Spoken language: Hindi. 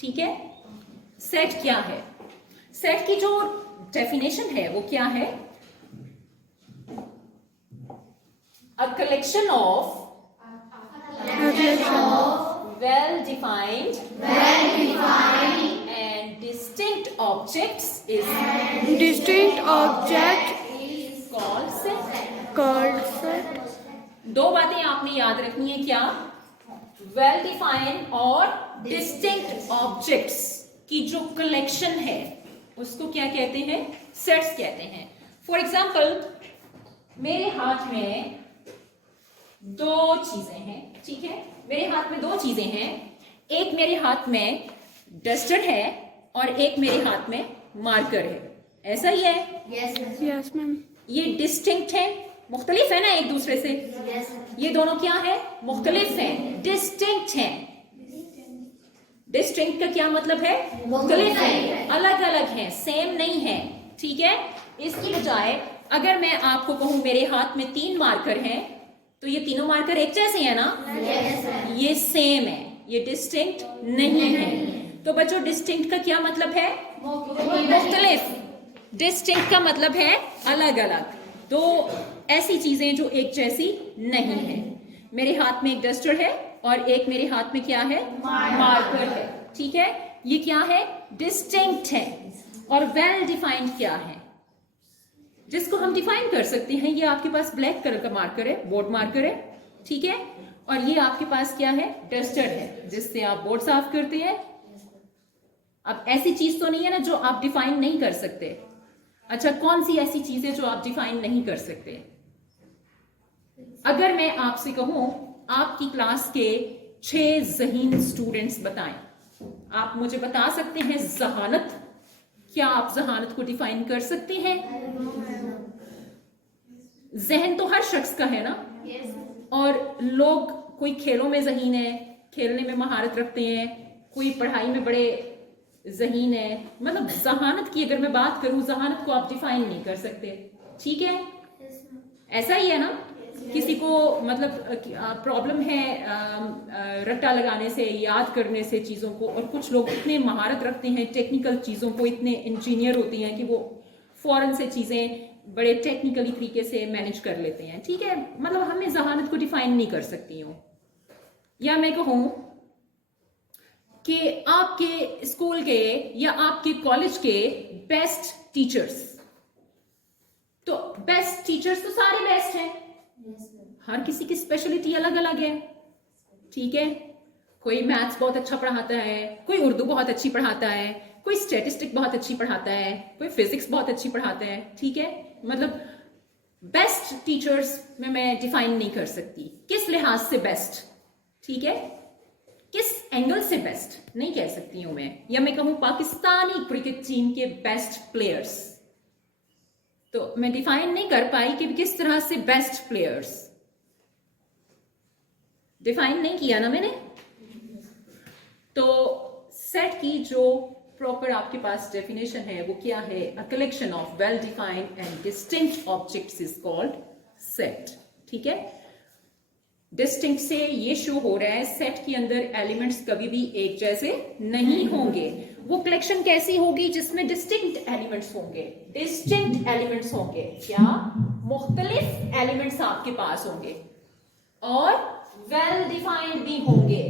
ठीक है। सेट क्या है? सेट की जो डेफिनेशन है वो क्या है? A collection of well defined and distinct objects is called set. दो बातें आपने याद रखनी है, क्या? वेल डिफाइंड और डिस्टिंक्ट ऑब्जेक्ट्स की जो कलेक्शन है उसको क्या कहते हैं? सेट्स कहते हैं। फॉर एग्जाम्पल, मेरे हाथ में दो चीजें हैं, ठीक है? मेरे हाथ में दो चीजें हैं, एक मेरे हाथ में डस्टर है और एक मेरे हाथ में मार्कर है। ऐसा ही है? Yes ma'am. ये डिस्टिंक्ट है, मुख्तलिफ है ना एक दूसरे से? ये दोनों क्या है? मुख्तलिफ हैं, डिस्टिंक्ट हैं। डिस्टिंक्ट का क्या मतलब है? मुख्तलिफ है, अलग अलग है, सेम नहीं है, ठीक है? इसकी बजाय अगर मैं आपको कहूं मेरे हाथ में 3 मार्कर हैं, तो ये तीनों मार्कर एक जैसे हैं ना? ये सेम है, ये डिस्टिंक्ट नहीं है। तो बच्चों, डिस्टिंक्ट का क्या मतलब है? मुख्तलिफ। डिस्टिंक्ट का मतलब है अलग अलग। तो ऐसी चीजें जो एक जैसी नहीं है। मेरे हाथ में एक डस्टर है और एक मेरे हाथ में क्या है? मार्कर है, ठीक है? ये क्या है? डिस्टिंक्ट है। और वेल डिफाइंड क्या है? जिसको हम डिफाइन कर सकते हैं। ये आपके पास ब्लैक कलर का मार्कर है, बोर्ड मार्कर है, ठीक है? और ये आपके पास क्या है? डस्टर है, जिससे आप बोर्ड साफ करते हैं। अब ऐसी चीज तो नहीं है ना जो आप डिफाइन नहीं कर सकते। अच्छा, कौन सी ऐसी चीज है जो आप डिफाइन नहीं कर सकते? अगर मैं आपसे कहूं आपकी क्लास के 6 ज़हीन स्टूडेंट्स बताएं, आप मुझे बता सकते हैं जहानत? क्या आप जहानत को डिफाइन कर सकते हैं? जहन तो हर शख्स का है ना? और लोग, कोई खेलों में ज़हीन है, खेलने में महारत रखते हैं, कोई पढ़ाई में बड़े ज़हीन है। मतलब जहानत की अगर मैं बात करूं, जहानत को आप डिफाइन नहीं कर सकते, ठीक है? ऐसा ही है ना? किसी को मतलब प्रॉब्लम है रट्टा लगाने से, याद करने से चीज़ों को, और कुछ लोग इतने महारत रखते हैं टेक्निकल चीज़ों को, इतने इंजीनियर होते हैं कि वो फौरन से चीज़ें बड़े टेक्निकली तरीके से मैनेज कर लेते हैं, ठीक है? मतलब हमें जहानत को डिफाइन नहीं कर सकती हूँ। या मैं कहूँ कि आपके स्कूल के या आपके कॉलेज के बेस्ट टीचर्स, तो बेस्ट टीचर्स तो सारे बेस्ट हैं। हर किसी की स्पेशलिटी अलग अलग है, ठीक है? कोई मैथ्स बहुत अच्छा पढ़ाता है, कोई उर्दू बहुत अच्छी पढ़ाता है, कोई स्टैटिस्टिक बहुत अच्छी पढ़ाता है, कोई फिजिक्स बहुत अच्छी पढ़ाता है, ठीक है? मतलब बेस्ट टीचर्स में मैं डिफाइन नहीं कर सकती किस लिहाज से बेस्ट, ठीक है? किस एंगल से बेस्ट नहीं कह सकती हूं मैं। या मैं कहूं पाकिस्तानी क्रिकेट टीम के बेस्ट प्लेयर्स, तो मैं डिफाइन नहीं कर पाई कि किस तरह से बेस्ट प्लेयर्स। डिफाइन नहीं किया ना मैंने। तो सेट की जो प्रॉपर आपके पास डेफिनेशन है वो क्या है? A collection of well defined and distinct objects is called set, ठीक है? डिस्टिंक्ट से ये शो हो रहा है सेट के अंदर एलिमेंट्स कभी भी एक जैसे नहीं होंगे। वो कलेक्शन कैसी होगी? जिसमें डिस्टिंक्ट एलिमेंट्स होंगे। डिस्टिंक्ट एलिमेंट्स होंगे, क्या? मुख्तलिफ एलिमेंट्स आपके पास होंगे और वेल डिफाइंड भी होंगे।